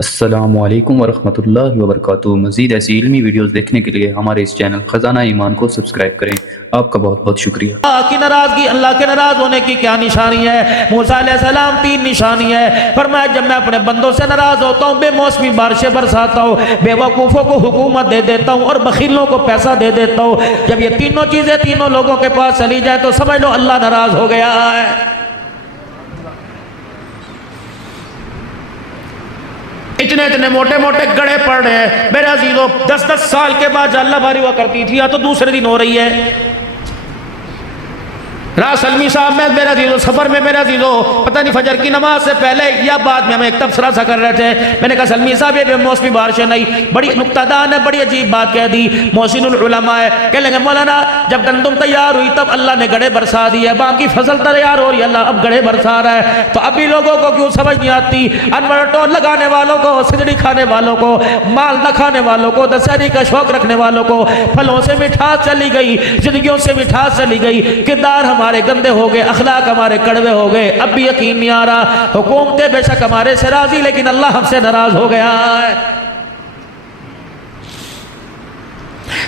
अस्सलामुअलैकुम वरहमतुल्लाहि वबरकातुहू। मज़ीद ऐसी इल्मी वीडियोज़ देखने के लिए हमारे इस चैनल ख़ज़ाना ईमान को सब्सक्राइब करें। आपका बहुत बहुत शुक्रिया। अल्लाह की नाराजगी, अल्लाह के नाराज होने की क्या निशानी है? मूसा अलैहिस्सलाम तीन निशानी है। फरमाया जब मैं अपने बंदों से नाराज होता हूँ, बेमौसमी बारिशें बरसाता हूँ, बेवकूफ़ों को हुकूमत दे देता हूँ और बखीलों को पैसा दे देता हूँ। जब ये तीनों चीज़ें तीनों लोगों के पास चली जाए तो समझ लो अल्लाह नाराज हो गया है। इतने इतने मोटे मोटे गड़े पड़ रहे हैं मेरे अजीजों। 10-10 साल के बाद अल्लाह बारी हुआ करती थी, या तो दूसरे दिन हो रही है। सलमी साहब में मेरा अजीजों सफर में मेरा अजीजों पता नहीं फजर की नमाज से पहले या बाद में हम एक तबसरा सा कर रहे थे। मैंने कहा सलमी साहब ये बेमौसमी बारिशें नहीं, बड़ी नुक्तादान है, बड़ी अजीब बात कह दी। मोहसिनुल उलमा है, कह लेंगे मौलाना जब गंदम तैयार हुई तब अल्लाह ने गड़े बरसा दिए, बाकी फसल तैयार हो रही है अल्लाह अब गड़े बरसा रहा है। तो अभी लोगों को क्यों समझ नहीं आती? अनवर टोल लगाने वालों को, सिजड़ी खाने वालों को, माल न खाने वालों को, दशहरी का शौक रखने वालों को फलों से मिठास चली गई, जिंदगियों से मिठास चली गई, किरदार हमारे गंदे हो गए, अखलाक हमारे कड़वे हो गए। अब भी यकीन नहीं आ रहा, हुकूमतें बेशक हमारे से राजी लेकिन अल्लाह हमसे नाराज हो गया है।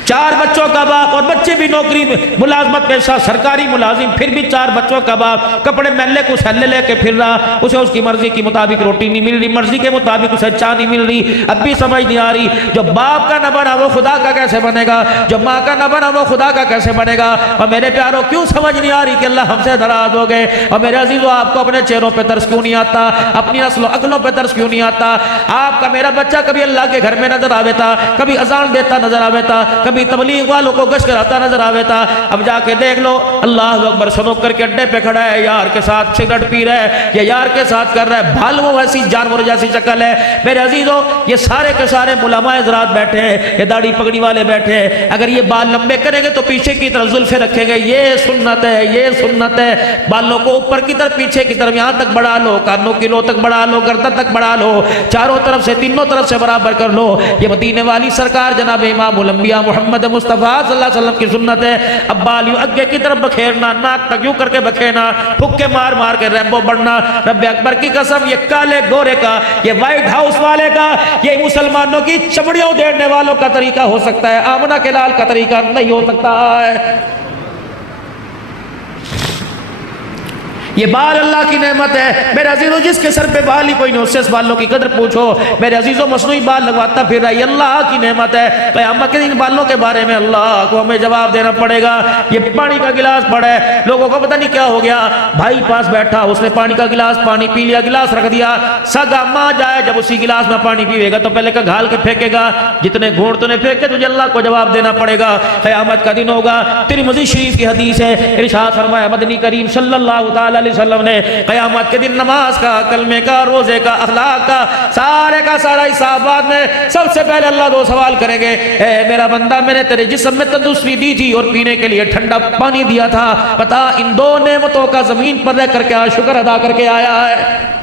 4 बच्चों का बाप और बच्चे भी नौकरी में मुलाजमत पेशा सरकारी मुलाजिम, फिर भी 4 बच्चों का बाप कपड़े मैले को सैले लेके फिर रहा। उसे उसकी मर्जी के मुताबिक रोटी नहीं मिल रही, मर्जी के मुताबिक उसे चाय नहीं मिल रही। अब भी समझ नहीं आ रही, जो बाप का न बना वो खुदा का कैसे बनेगा, जो माँ का न बना वो खुदा का कैसे बनेगा। और मेरे प्यारों क्यों समझ नहीं आ रही कि अल्लाह हमसे नाराज हो गए। और मेरे अजीजों आपको अपने चेहरों पर तरस क्यों नहीं आता, अपनी नस्लों अकलों पर तरस क्यों नहीं आता? आपका मेरा बच्चा कभी अल्लाह के घर में नजर आवे था, कभी अजान देता नजर आवे था, कभी तबलीग वालों को गश्त कराता नजर आवे था। अब जाके देख लो अल्लाह अकबर स्नूकर के अड्डे पे खड़ा है, यार के साथ सिगरेट पी रहा है या यार के साथ कर रहा है, भालू वैसी जानवर जैसी शक्ल है। मेरे अजीजों ये सारे के सारे मुलामा हज़रात बैठे हैं, ये दाढ़ी पगड़ी वाले बैठे हैं। अगर ये बाल लंबे करेंगे तो पीछे की तरफ जुल्फे रखेंगे, ये सुन्नत है, ये सुन्नत है। बालों को ऊपर की तरफ पीछे की तरफ यहाँ तक बढ़ा लो, कानों की लो तक बढ़ा लो, गर्दन तक बढ़ा लो, चारों तरफ से तीनों तरफ से बराबर कर लो। ये मदीने वाली सरकार जनाब इमामुल अंबिया मोहम्मद मुस्तफ़ा सल्लल्लाहु अलैहि वसल्लम की सुन्नत है। अब बाल यूं आगे की तरफ बखेरना, नाक तक यूं करके बखेरना, फुक्के मार मार के रैम्बो बढ़ना। रब्बे अकबर की कसम ये काले गोरे का, ये व्हाइट हाउस वाले का, ये मुसलमानों की चमड़ियों उधेड़ने वालों का तरीका हो सकता है, आमना के लाल का तरीका नहीं हो सकता है। ये बाल अल्लाह की नेमत है मेरे अजीजों, जिसके सर पे बाल ही कोई नहीं उससे इस बालों की कदर पूछो। मेरे अजीजों मसनूई बाल लगवाता फिर रहा, ये अल्लाह की नेमत है। क़यामत के दिन बालों के बारे में अल्लाह को हमें जवाब देना पड़ेगा। ये पानी का गिलास पड़ा है, लोगों को पता नहीं क्या हो गया, भाई पास बैठा उसने पानी का गिलास पानी पी लिया, गिलास रख दिया, सगा माँ जाए जब उसी गिलास में पानी पीएगा तो पहले का घाल के फेंकेगा, जितने घूंट तूने फेंके तुझे अल्लाह को जवाब देना पड़ेगा। क़यामत का दिन होगा। तिरमिज़ी शरीफ की हदीस है, इरशाद फरमाया मदनी करीम सल्लल्लाहु तआला वसल्लम ने क़यामत के दिन नमाज का, कलमे का, रोजे का, अखलाक का सारे का सारा हिसाब बाद में। सबसे पहले अल्लाह दो सवाल करेंगे, ए मेरा बंदा मैंने तेरे जिस्म में तंदुरुस्ती दी थी और पीने के लिए ठंडा पानी दिया था, बता इन 2 नेमतों का जमीन पर रह करके आज शुक्र अदा करके आया है?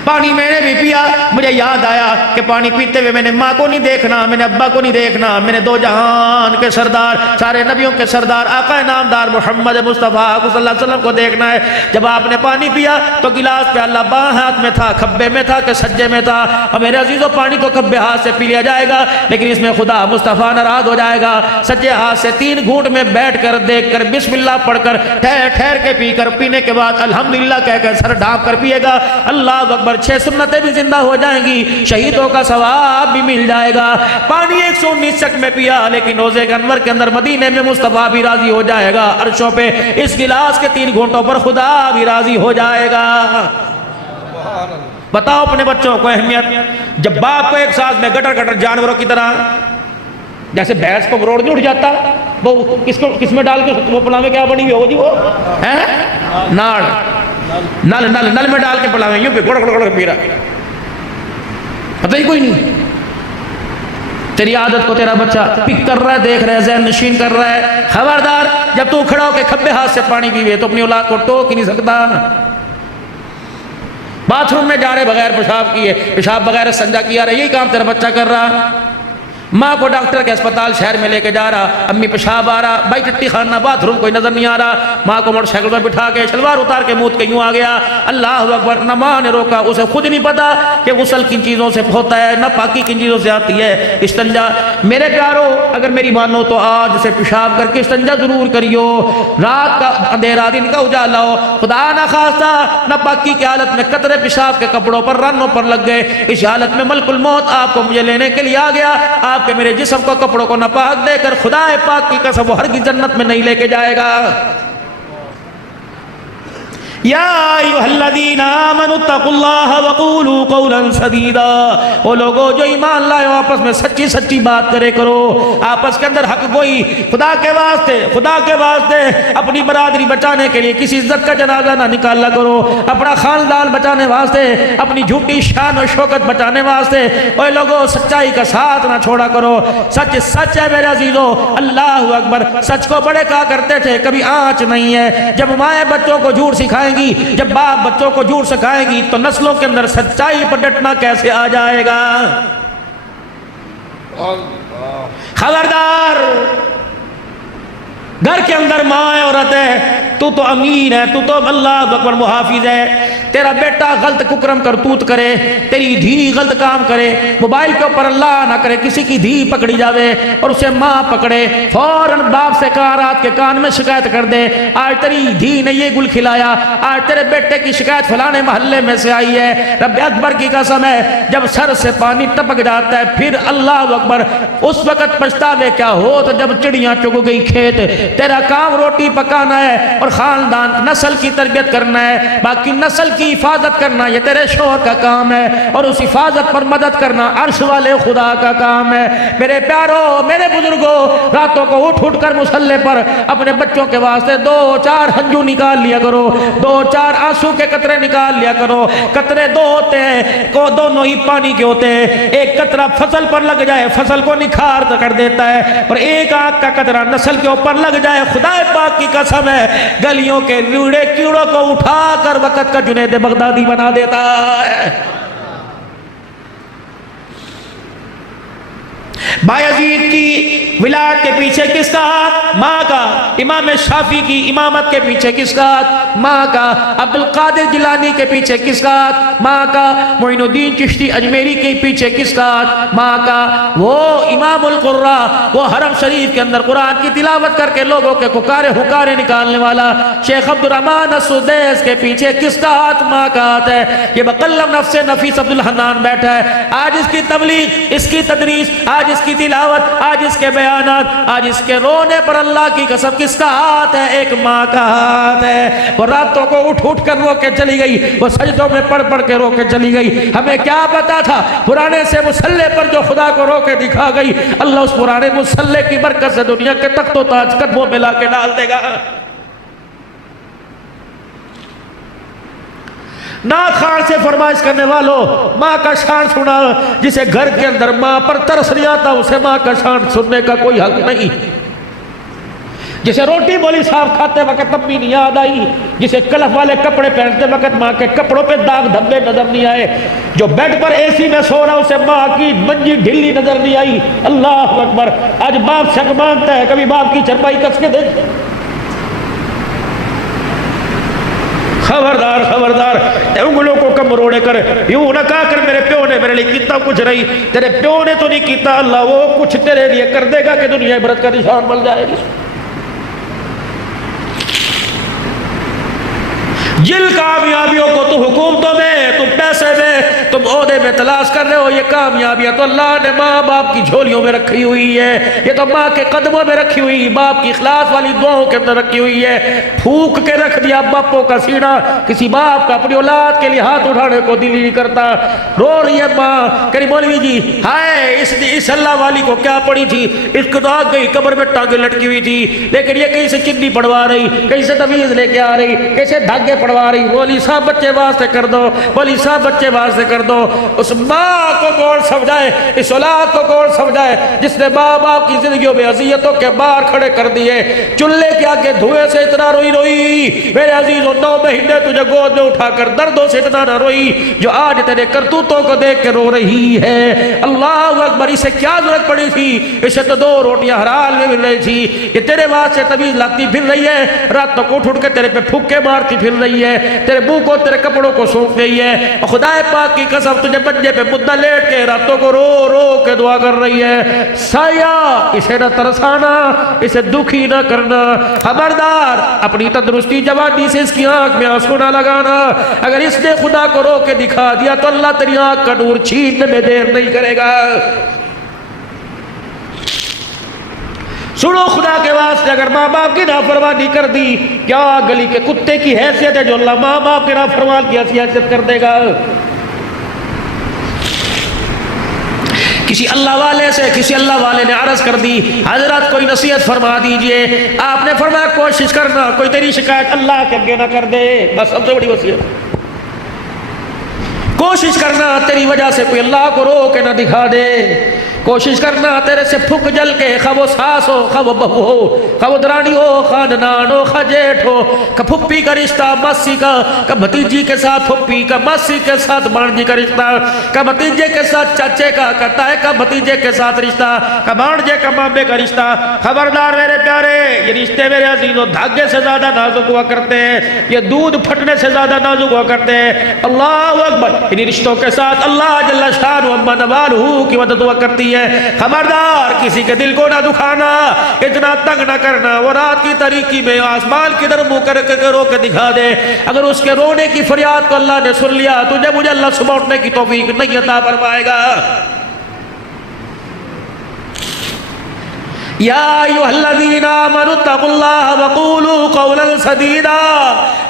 पानी मैंने भी पिया, मुझे याद आया कि पानी पीते हुए मैंने माँ को नहीं देखना, मैंने अब्बा को नहीं देखना, मैंने 2 जहान के सरदार, सारे नबियों के सरदार आका नामदार मोहम्मद मुस्तफ़ा सल्लल्लाहु अलैहि वसल्लम को देखना है। जब आपने पानी पिया तो गिलास प्याला बाएं हाथ में था, खब्बे में था कि सज्जे में था? और मेरे अजीजों पानी तो खब्बे हाथ से पी लिया जाएगा, लेकिन इसमें खुदा मुस्तफ़ा नाराज हो जाएगा। सज्जे हाथ से 3 घूंट में बैठ कर देख कर बिस्मिल्लाह पढ़कर ठहर ठहर के पीकर, पीने के बाद अल्हम्दुलिल्लाह कहकर सर ढांप कर पिएगा। अल्लाह अकबर, 6 सुन्नतें भी जिंदा हो जाएंगी, शहीदों का सवाब भी मिल जाएगा। पानी 119 चक में पिया, लेकिन रोजे के अनवर के अंदर मदीने में मुस्तफा भी राजी हो जाएगा। अर्शों पे इस गिलास के 3 घूंटों पर खुदा भी राजी हो जाएगा। बताओ अपने बच्चों को अहमियत। जब बाप को एक साथ में गटर गटर जानवरों की तरह, जैसे भैंस को रोड नहीं उठ जाता, वो किसमें डाल के वो पलावे क्या बनी हुई होगी, वो है नाड़, नल नल नल में डाल के पलावे, यूं पे गुड़ गुड़ गुड़ पी रहा, पता ही कोई नहीं। तेरी आदत को तेरा बच्चा पिक कर रहा है, देख रहा है, ज़हन नशीन कर रहा है। खबरदार, जब तू खड़ा होकर खब्बे हाथ से पानी पीवे तो अपनी औलाद को टोक ही नहीं सकता। बाथरूम में जा रहे बगैर पेशाब किए, पेशाब बगैर संजा किया रहे, यही काम तेरा बच्चा कर रहा। माँ को डॉक्टर के अस्पताल शहर में लेके जा रहा, अम्मी पेशाब आ रहा, भाई टट्टी खाना, बाथरूम कोई नजर नहीं आ रहा। माँ को मोटरसाइकिल पर बिठा के शलवार उतार के मुँह के यूं आ गया। अल्लाह अकबर। न माँ ने रोका, उसे खुद नहीं पता कि गुस्ल किन चीज़ों से होता है, न पाकी किन चीज़ों से आती है। इस्तंजा मेरे प्यारो, अगर मेरी मानो तो आज से पेशाब करके इस्तंजा जरूर करियो। रात का अंधेरा, दिन का उजाला हो, खुदा ना खास्ता न पाकी की हालत में कतरे पेशाब के कपड़ों पर, रनों पर लग गए, इस हालत में मलकुल मौत आपको मुझे लेने के लिए आ गया। आपके मेरे जिस्म को कपड़ों को नापाक देकर खुदा पाक की कसम वो हरगिज़ जन्नत में नहीं लेके जाएगा। या अय्युहल्लज़ीना आमनु तक़ुल्लाह वक़ूलू क़ौलन सदीदा। वो लोगों जो ईमान लाए हो, आपस में सच्ची सच्ची बात करे करो, आपस के अंदर हक गोई, खुदा के वास्ते अपनी बरादरी बचाने के लिए किसी इज्जत का जनाजा ना निकाला करो, अपना खानदान बचाने वास्ते, अपनी झूठी शान और शौकत बचाने वास्ते वो लोगों सच्चाई का साथ ना छोड़ा करो। सच सच है मेरे अजीजों, अल्लाह अकबर। सच को बड़े कहा करते थे, कभी आँच नहीं है। जब माएँ बच्चों को झूठ सिखाएंगी, जब बाप बच्चों को झूठ सिखाएगी, तो नस्लों के अंदर सच्चाई पर डटना कैसे आ जाएगा। खबरदार, घर के अंदर माँ है, औरत है, तू तो अमीर है, तू तो अल्लाह अकबर मुहाफिज है। तेरा बेटा गलत कुकरम करतूत करे, तेरी धी गलत काम करे, मोबाइल के ऊपर अल्लाह ना करे किसी की धी पकड़ी जावे और उसे माँ पकड़े, फौरन बाप से कहा रात के कान में शिकायत कर दे, आज तेरी धी ने ये गुल खिलाया, आज तेरे बेटे की शिकायत फलाने मोहल्ले में से आई है। रब अकबर की कसम है, जब सर से पानी टपक जाता है फिर अल्लाह अकबर, उस वक्त पछतावे क्या हो तो जब चिड़ियाँ चुग गई खेत। तेरा काम रोटी पकाना है और खानदान नस्ल की तरबियत करना है, बाकी नस्ल की हिफाजत करना ये तेरे शोहर का काम है, और उस हिफाजत पर मदद करना अर्श वाले खुदा का काम है। मेरे प्यारो, मेरे बुजुर्गों, रातों को उठ उठ कर मुसल्ले पर अपने बच्चों के वास्ते 2-4 हंजू निकाल लिया करो, 2-4 आंसू के कतरे निकाल लिया करो। कतरे दो होते हैं, को दोनों ही पानी के होते हैं। एक कतरा फसल पर लग जाए, फसल को निखार कर देता है, और एक आंख का कतरा नस्ल के ऊपर लग जाए, खुदा पाक की कसम है, गलियों के लीड़े कीड़ों को उठाकर वक़्त का जुनैद बगदादी बना देता है। बायजीद की विलायत के पीछे किसका हाथ? माँ का। इमाम शाफी की इमामत के पीछे किसका हाथ? माँ का। अब्दुल कादिर जिलानी के पीछे किसका हाथ? माँ का। मोइनुद्दीन चिश्ती अजमेरी के पीछे किसका हाथ? माँ का। वो इमामुल कुर्रा, वो हरम शरीफ के अंदर कुरान की तिलावत करके लोगों के पुकारे हुकारे निकालने वाला शेख अब्दुल रहमान असुदैस के पीछे किसका हाथ? माँ का हाथ है। ये बकल्लम नफ्से नफीस अब्दुल हन्नान बैठा है, आज इसकी तबलीग, इसकी तदरीस, आज इसकी तिलावत, आज इसके बयानात, आज इसके रोने पर अल्लाह की कसम किसका हाथ है? एक माँ का हाथ है। वो रातों को उठ उठ कर रो के चली गई, वो सजदों में पढ़ पढ़ के रो के चली गई। हमें क्या पता था पुराने से मुसल्ले पर जो खुदा को रो के दिखा गई, अल्लाह उस पुराने मुसल्ले की बरकत से दुनिया के तख्तो ताज कदमों में ला के डाल देगा। ना खान से फरमाइश करने वालों, माँ का शान सुना। जिसे घर के अंदर माँ पर तरस नहीं आता, उसे माँ का शान सुनने का कोई हक नहीं। जिसे रोटी बोली साफ खाते वक्त तब भी नहीं याद आई, जिसे कलफ वाले कपड़े पहनते वक्त माँ के कपड़ों पे दाग धब्बे नजर नहीं आए, जो बेड पर एसी में सो रहा उसे माँ की मंजी ढीली नजर नहीं आई। अल्लाह अकबर। आज बाप शक मांगता है, कभी बाप की चरपाई कस के देख। खबरदार खबरदार, उंगलों को कम रोड़े कर यूं न कहा कर मेरे प्यो ने मेरे लिए कितना कुछ रही, तेरे प्यो ने तो नहीं किया, अल्लाह वो कुछ तेरे लिए कर देगा कि दुनिया इबरत का निशान बन जाएगी। जिन कामयाबियों को तुम हुकूमतों में, तुम पैसे में, तुम ओहदे में तलाश कर रहे हो, ये कामयाबियां तो अल्लाह ने माँ बाप की झोलियों में रखी हुई है। ये तो माँ के कदमों में रखी हुई, बाप की इखलास वाली दुआओं के अंदर रखी हुई है। फूक के रख दिया बापों का सीना, किसी बाप का अपनी औलाद के लिए हाथ उठाने को दिल नहीं करता। रो रही है माँ, करी मौलवी जी हाय इस अल्लाह वाली को क्या पड़ी थी, इसको तो आ गई कब्र में टांगे लटकी हुई थी, लेकिन ये कहीं से चिन्नी पड़वा रही, कहीं से तमीज लेके आ रही, कैसे धागे पड़वा रही। बोली साहब बच्चे वास्ते कर दो, बोली साहब बच्चे वास्ते कर दो। उस माँ को कौन समझाए, इस औलाद को कौन समझाए जिसने माँ बाप की जिंदगियों में अजियतों के बाहर खड़े कर दिए। चूल्हे के आगे धुएं से इतना रोई रोई मेरे अजीजों, 9 महीने तुझे गोद में उठाकर दर्दों से इतना ना रोई जो आज तेरे करतूतों को देख के रो रही है। अल्लाह अकबर, इसे क्या जरूरत पड़ी थी? इसे तो 2 रोटियां हराल में मिल रही थी, ये तेरे वास्ते तभी लाती फिर रही है, रातों को उठ के तेरे पे फुक्के मारती फिर रही है, तेरे मुंह को तेरे कपड़ों को सूख रही है। और खुदाए पाक की कसम, तुझे बंजे पे मुद्दा लेट के रातों को रो रो के दुआ कर रही है। साया, इसे न तरसाना, इसे दुखी न करना। खबरदार, अपनी तंदुरुस्ती जवानी से इसकी आंख में आंसू ना लगाना। अगर इसने खुदा को रो के दिखा दिया तो अल्लाह तेरी आंख का नूर छीनने में देर नहीं करेगा। सुनो खुदा के वास्ते, अगर माँ बाप की नाफरमानी कर दी, क्या गली के कुत्ते की हैसियत है जो अल्लाह माँ बाप की नाफरमान की हैसियत कर देगा? किसी अल्लाह वाले से किसी अल्लाह वाले ने अर्ज कर दी, हजरत कोई नसीहत फरमा दीजिए। आपने फरमाया कोशिश करना कोई तेरी शिकायत अल्लाह के आगे ना कर दे। बस सबसे बड़ी वसीयत, कोशिश करना तेरी वजह से कोई अल्लाह को रो के ना दिखा दे। कोशिश करना तेरे से फुक जल के, खा वो सास हो, खा वो बहू हो, खा वो दरानी हो, खा ननान हो, खा जेठ हो, का फुप्पी का रिश्ता, मासी का भतीजी के साथ फुप्पी का, मासी के साथ भांजी का रिश्ता, का भतीजे के साथ चाचे का ताए का भतीजे के साथ रिश्ता, का भांजे का मामे का रिश्ता। खबरदार मेरे प्यारे, ये रिश्ते मेरे अजीजों धागे से ज्यादा नाजुक हुआ करते हैं, ये दूध फटने से ज्यादा नाजुक हुआ करते हैं। अल्लाह अकबर, इन रिश्तों के साथ अल्लाह जल्ला शान अम्मा नवालहू की मदद हुआ करती है। खबरदार, किसी के दिल को ना दुखाना, इतना तंग ना करना। वो रात की तारीकी में आसमान की तरफ मुंह करके रो के दिखा दे, अगर उसके रोने की फरियाद को अल्लाह ने सुन लिया, तुझे मुझे अल्लाह सुबह उठने की तौफीक नहीं अता फरमाएगा। या अय्युहल्लज़ीना आमनु तक़ुल्लाह वक़ूलू क़ौलन सदीदा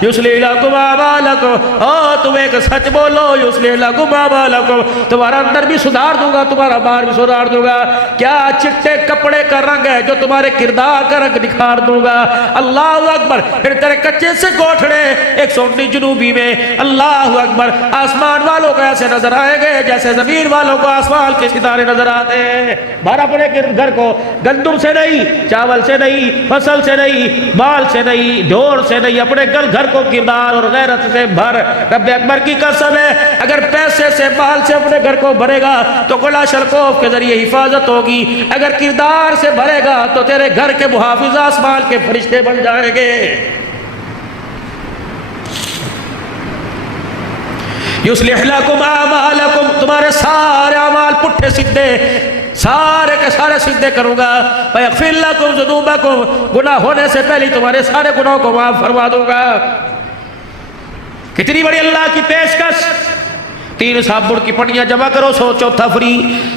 युस्लिह लकुम अमालकुम। ओ तुम एक सच बोलो, युस्लिह लकुम अमालकुम, तुम्हारा अंदर भी सुधार दूंगा, तुम्हारा बाहर भी सुधार दूंगा। क्या चिट्टे कपड़े का रंग है जो तुम्हारे किरदार का रंग निखार दूंगा। अल्लाह अकबर, फिर तेरे कच्चे से कोठड़े 119 जनूबी में अल्लाह अकबर आसमान वालों को ऐसे नजर आएंगे जैसे जमीन वालों को आसमान के सितारे नजर आते हैं। भर अपने घर को गंदुम से नहीं, चावल से नहीं, फसल से नहीं, माल से नहीं, ढोर से नहीं, अपने घर को किरदार और गैरत से भर। रब अकबर की कसम है, अगर पैसे से माल से अपने घर को भरेगा तो गुला शलकोफ के जरिए हिफाजत होगी, अगर किरदार से भरेगा तो तेरे घर के मुहाफिज आसमान के फरिश्ते बन जाएंगे। युस्लिह लकुम अमालकुम, तुम्हारे सारे अमाल पुट्ठे सीधे सारे के सारे सीधे करूंगा। वयग़फ़िर लकुम ज़ुनूबकुम, गुनाह होने से पहले तुम्हारे सारे गुनाहों को माफ फरमा दूंगा। कितनी बड़ी अल्लाह की पेशकश। 3 साबुन की पटियां जमा करो, 100 चौथा फ्री।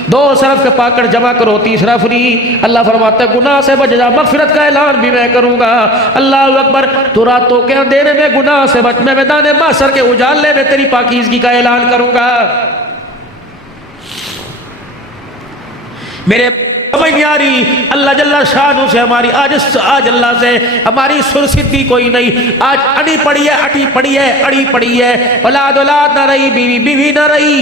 2 सरफ के पाकट जमा करो, 3रा फ्री। अल्लाह फरमाता है गुनाह से बच जा, मगफिरत का ऐलान भी मैं करूंगा। अल्लाह अकबर, तू रातों के अंधेरे में गुनाह से बच, मैं मैदान महशर के उजाले में तेरी पाकीज़गी का ऐलान करूंगा। मेरे समझ नहीं आ रही, अल्लाह जल्ला शानू से हमारी आज अल्लाह से हमारी सुरसिद्धि कोई नहीं। आज अड़ी पड़ी है, अटी पड़ी है, अड़ी पड़ी है, औलाद औलाद ना रही, बीवी बीवी ना रही,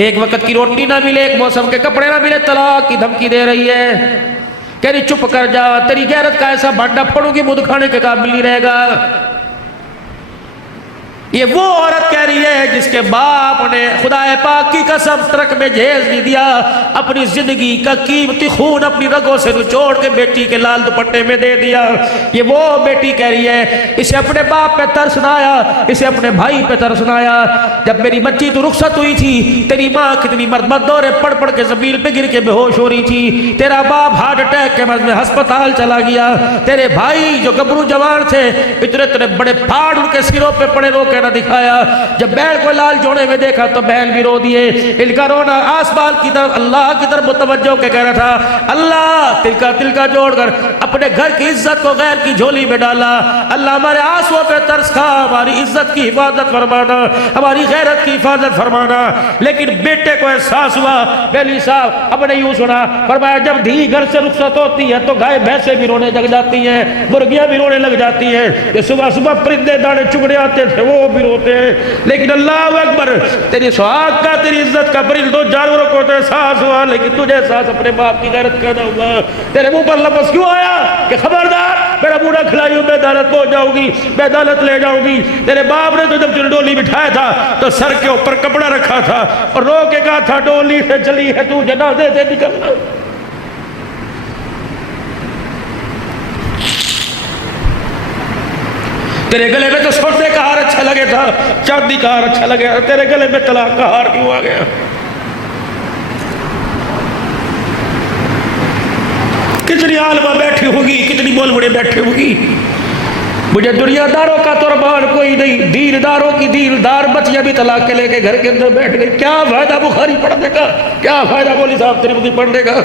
एक वक्त की रोटी ना मिले, एक मौसम के कपड़े ना मिले, तलाक की धमकी दे रही है। कह रही चुप कर जा, तेरी गैरत का ऐसा भांडा फोड़ूंगी मुंह खाने के काबिल नहीं रहेगा। ये वो औरत कह रही है जिसके बाप ने खुदाए पाक की कसम ट्रक में जहेज नहीं दिया, अपनी जिंदगी का कीमती खून अपनी रगों से निचोड़ के बेटी के लाल दुपट्टे में दे दिया। ये वो बेटी कह रही है, इसे अपने बाप पे तरस ना आया, इसे अपने भाई पे तरस ना आया। जब मेरी बच्ची तो रुखसत हुई थी, तेरी माँ कितनी मर्द दौरे पढ़ पढ़ के जमीन पे गिर के बेहोश हो रही थी, तेरा बाप हार्ट अटैक के मर्ज में अस्पताल चला गया, तेरे भाई जो गबरू जवान थे इतने इतने बड़े फाड़ उनके सिरों पे पड़े रो के दिखाया। जब बैल को लाल जोड़े में देखा तो बैल भी रो दिए। इनका रोना आसमान की तरफ अल्लाह की तरफ मुतवज्जो के कह रहा था, अल्लाह तिलका तिलका जोड़कर अपने घर की इज्जत को गैर की झोली में डाला। अल्लाह हमारे आंसुओं पे तरस खा, हमारी इज्जत की हिफाजत फरमाना, हमारी गैरत की हिफाजत फरमाना। लेकिन बेटे को एहसास हुआ, बैली साहब अपने यूं सुना, फरमाया जब धी घर से रुखसत होती है तो गाय भैंसे भी रोने लग जाती हैं, मुर्गियां भी रोने लग जाती हैं। ये सुबह सुबह परिंदे दाने चुगड़े आते थे, वो फिर होते हैं, लेकिन अल्लाह अकबर, तेरी सुहाग का, तेरी इज्जत का परिंद दो जानवरों को तो एहसास हुआ, लेकिन तुझे एहसास अपने बाप की गैरत का ना हुआ। तेरे मुंह पर लफ्ज़ क्यों आया कि खबरदार मेरा मुंह ना खिलाइयो, मैं अदालत पहुंच जाऊंगी, मैं अदालत ले जाऊंगी। तेरे बाप ने तो जब तुझे डोली बिठाया था तो सर के ऊपर कपड़ा रखा था और रो के कहा था डोली से चली है तू जनाजे से निकलना। तेरे गले में तो सोने का हार अच्छा लगे था, चांदी का हार अच्छा लगे, तेरे गले में तलाक का हार क्यों आ गया? कितनी आलमा बैठी होगी, कितनी बोलबड़े बैठी होगी। मुझे दुनियादारों का कुर्बान कोई नहीं, दीनदारों की दीनदार बच्चियां भी तलाक के लेके घर के अंदर बैठ गई। क्या फायदा बुखारी पढ़ने का, क्या फायदा मौलवी साहब तिरमिज़ी पढ़ने का?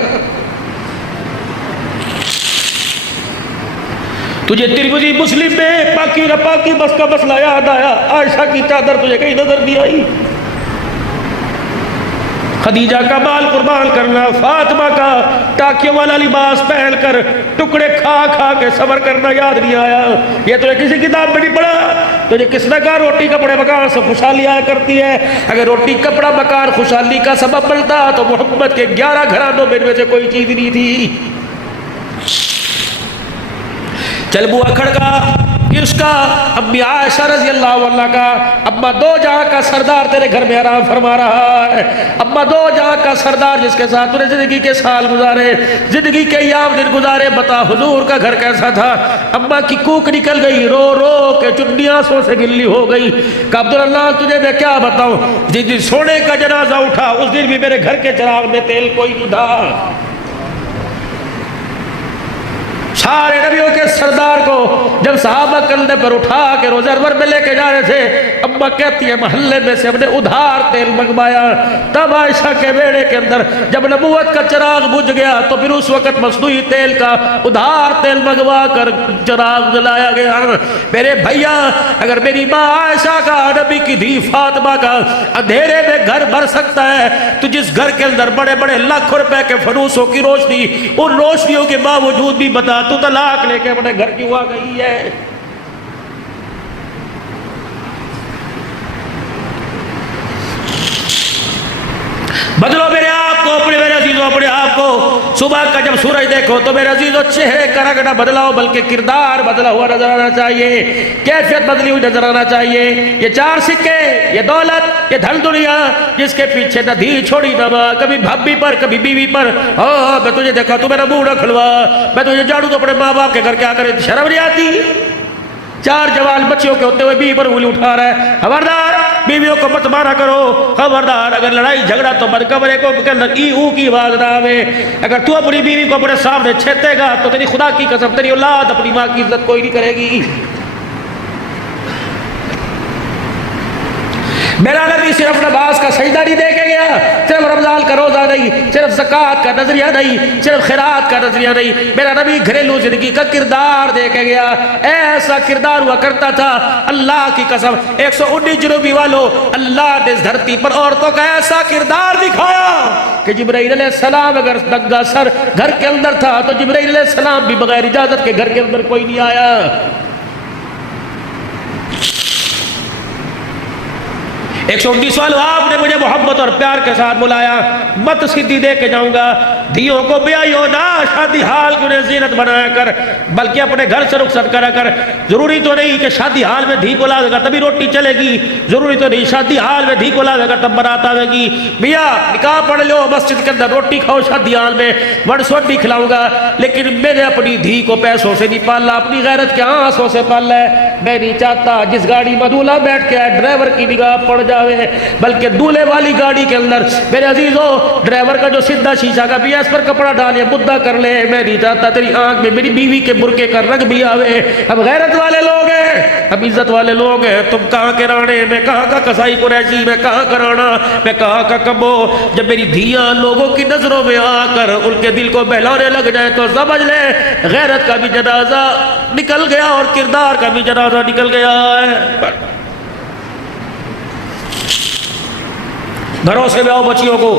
तुझे तिरमिज़ी मुस्लिम में पाकी न पाकी बस का मसला याद आया, आयशा की चादर तुझे कहीं नजर नहीं आई। खदीजा का बाल कुर्बान करना, फातिमा का टाकियों वाला लिबास पहनकर टुकड़े खा खा के सबर करना याद नहीं आया। ये तुझे किसी किताब में नहीं पढ़ा। तुझे किसने कहा रोटी कपड़े मकान से खुशहाली आया करती है? अगर रोटी कपड़ा मकान खुशहाली का सबब बनता तो मोहम्मद के 11 घरानों में इनमें से कोई चीज नहीं थी। चल बुआ खड़का किसका? अम्मी आयशा रज़ी अल्लाह अन्हा का। अम्मा दो जहां का सरदार तेरे घर में आराम फरमा रहा है। अम्मा दो जहां का सरदार जिसके साथ तूने जिंदगी के साल गुजारे, जिंदगी के याम दिन गुजारे, बता हुजूर का घर कैसा था? अम्मा की कूक निकल गई, रो रो के चुन्नी आंसुओं से गिल्ली हो गई। अब्दुल्लाह तुझे मैं क्या बताऊं, जिस दिन सोने का जनाजा उठा उस दिन भी मेरे घर के चिराग में तेल कोई नहीं था। सारे नबियों के सरदार को जब सहाबा कंधे पर उठा के रोज़ा अनवर में लेके जा रहे थे, अम्मा कहती है महल्ले में से हमने उधार तेल मंगवाया। तब आयशा के बेड़े के अंदर जब नबूवत का चिराग बुझ गया तो फिर उस वक्त मसनूई तेल का उधार तेल मंगवा कर चिराग जलाया गया। मेरे भैया, अगर मेरी माँ आयशा का, नबी की धी फातिमा का अंधेरे में घर भर सकता है तो जिस घर के अंदर बड़े बड़े लाखों रुपए के फनूसों की रोशनी, उन रोशनियों के बावजूद भी बता तू तलाक लेके अपने घर क्यों आ गई है? बदलो मेरे आप को, अपने मेरे अजीजों अपने आप को। सुबह का जब सूरज देखो तो मेरे अजीजों चेहरे का रंग ना बदलाओ, बल्कि किरदार बदला हुआ नजर आना चाहिए, कैफियत बदली हुई नजर आना चाहिए। ये 4 सिक्के, ये दौलत, ये धन दुनिया, जिसके पीछे न धी छोड़ी न माँ, कभी भाभी पर कभी बीवी पर। हाँ मैं तुझे देखा, तू मेरा मुंह न खुलवा, मैं तुझे झाड़ू तो अपने माँ बाप के घर क्या करे, शर्म नहीं आती? 4 जवान बच्चियों के होते हुए बीवी पर उंगली उठा रहा है। खबरदार बीवियों को मत मारा करो, खबरदार। अगर लड़ाई झगड़ा तो बंद कमरे को ई ऊ की आवाज ना आवे। अगर तू अपनी बीवी को अपने सामने छेदेगा तो तेरी खुदा की कसम तेरी औलाद अपनी माँ की इज्जत कोई नहीं करेगी। मेरा नबी सिर्फ नमाज का सजदा नहीं दे के गया, सिर्फ रमजान का रोजा नहीं, सिर्फ ज़कात का नजरिया नहीं, सिर्फ खैरात का नजरिया नहीं, मेरा नबी घरेलू जिंदगी का किरदार दे के गया। ऐसा किरदार हुआ करता था, अल्लाह की कसम 119 जुनूबी वालों, अल्लाह ने इस धरती पर औरतों का ऐसा किरदार दिखाया कि जिब्राइल अलैहिस्सलाम अगर नंगा सर घर के अंदर था तो जिब्राइल अलैहिस्सलाम भी बगैर इजाजत के घर के अंदर कोई नहीं आया। 119 वालों, आपने मुझे मोहब्बत और प्यार के साथ बुलाया, मत सिद्धि दे के जाऊंगा। धियों को ब्याहियो ना, शादी हाल को जीनत बनाया कर, बल्कि अपने घर से रुखसत करा कर। जरूरी तो नहीं कि शादी हाल में धी को लावेगा तभी रोटी चलेगी, जरूरी तो नहीं शादी हाल में धी को लावेगा तब बारात आवेगी। भैया निकाह पढ़ लो, मस्जिद के अंदर रोटी खाओ, शादी हाल में वनस्वटी खिलाऊंगा, लेकिन मैंने अपनी धी को पैसों से नहीं पाला, अपनी गैरत के आंसों से पाला है। मैं नहीं चाहता जिस गाड़ी में दूल्हा बैठ के ड्राइवर की निगाह पड़ जावे, बल्कि दूल्हे वाली गाड़ी के अंदर मेरे अजीजों ड्राइवर का जो सीधा शीशा का भी है, इस पर कपड़ा डाले मुद्दा कर ले। मैं नहीं चाहता तेरी आंख में मेरी बीवी के बुरके का रंग भी आवे। हम गैरत वाले लोग हैं, हम इज्जत वाले लोग हैं। तुम कहाँ के राणे, मैं कहाँ का कसाई कुरैशी, मैं कहाँ का राणा, मैं कहाँ का कबो। जब मेरी धियां लोगों की नजरों में आकर उनके दिल को बहलाने लग जाए तो समझ ले गैरत का भी जनाजा निकल गया और किरदार का भी जनाजा निकल गया है। घरों से लाओ बच्चियों को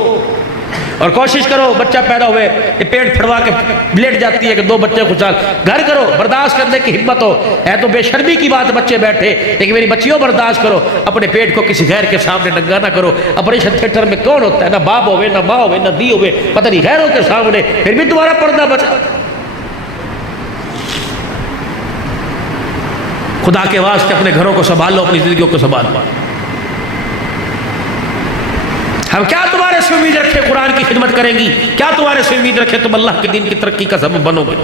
और कोशिश करो बच्चा पैदा हुए ये पेट फड़वा के लेट जाती है कि 2 बच्चे खुशहाल, घर करो, बर्दाश्त करने की हिम्मत हो। है तो बेशर्मी की बात बच्चे बैठे, लेकिन मेरी बच्चियों बर्दाश्त करो, अपने पेट को किसी गैर के सामने नंगा ना करो। ऑपरेशन थिएटर में कौन होता है, ना बाप होवे ना माँ होवे ना दी होवे, पता नहीं गैरों के सामने, फिर भी तुम्हारा पर्दा बचा। खुदा के वास्ते अपने घरों को संभालो, अपनी जिंदगियों को संभालो। हम क्या तुम्हारे से उम्मीद रखे कुरान की खिदमत करेंगी, क्या तुम्हारे से उम्मीद रखे तुम अल्लाह के दिन की तरक्की का सबब बनोगे।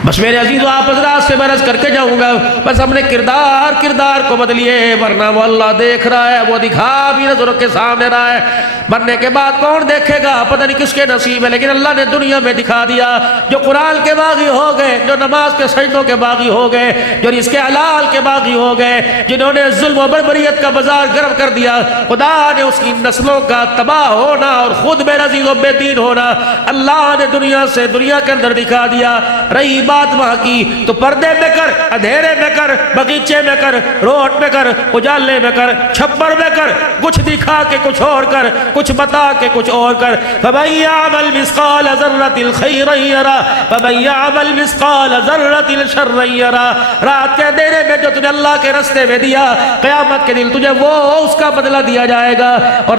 बस मेरे अजीज आप हजरात से बरस करके जाऊंगा, बस हमने किरदार को बदलिए, वरना वो अल्लाह देख रहा है, वो दिखा भी नजरों के सामने रहा है। मरने के बाद कौन देखेगा, पता नहीं किसके नसीब है, लेकिन अल्लाह ने दुनिया में दिखा दिया। जो कुरान के बागी हो गए, जो नमाज के सजदों के बागी हो गए, जो इसके हलाल के बागी हो गए, जिन्होंने जुल्म और बर्बरियत का बाजार गर्म कर दिया, खुदा ने उसकी नस्लों का तबाह होना और खुद बेनज़ीर और बेदीन होना अल्लाह ने दुनिया के अंदर दिखा दिया। रही बात वहां की तो पर्दे में कर, अंधेरे में कर, बगीचे में कर, रोड में कर, उजाले में कर, छप्पर में कर, कुछ दिखा के कुछ और कर, कुछ बता के कुछ और कर। फमय्यामल मिस्काल ज़र्रतिल खैरन यरा फमय्यामल मिस्काल ज़र्रतिल शर्रन यरा। रात के अंधेरे में जो तुझे अल्लाह के रास्ते में दिया, क़यामत के दिन तुझे वो उसका बदला दिया जाएगा। और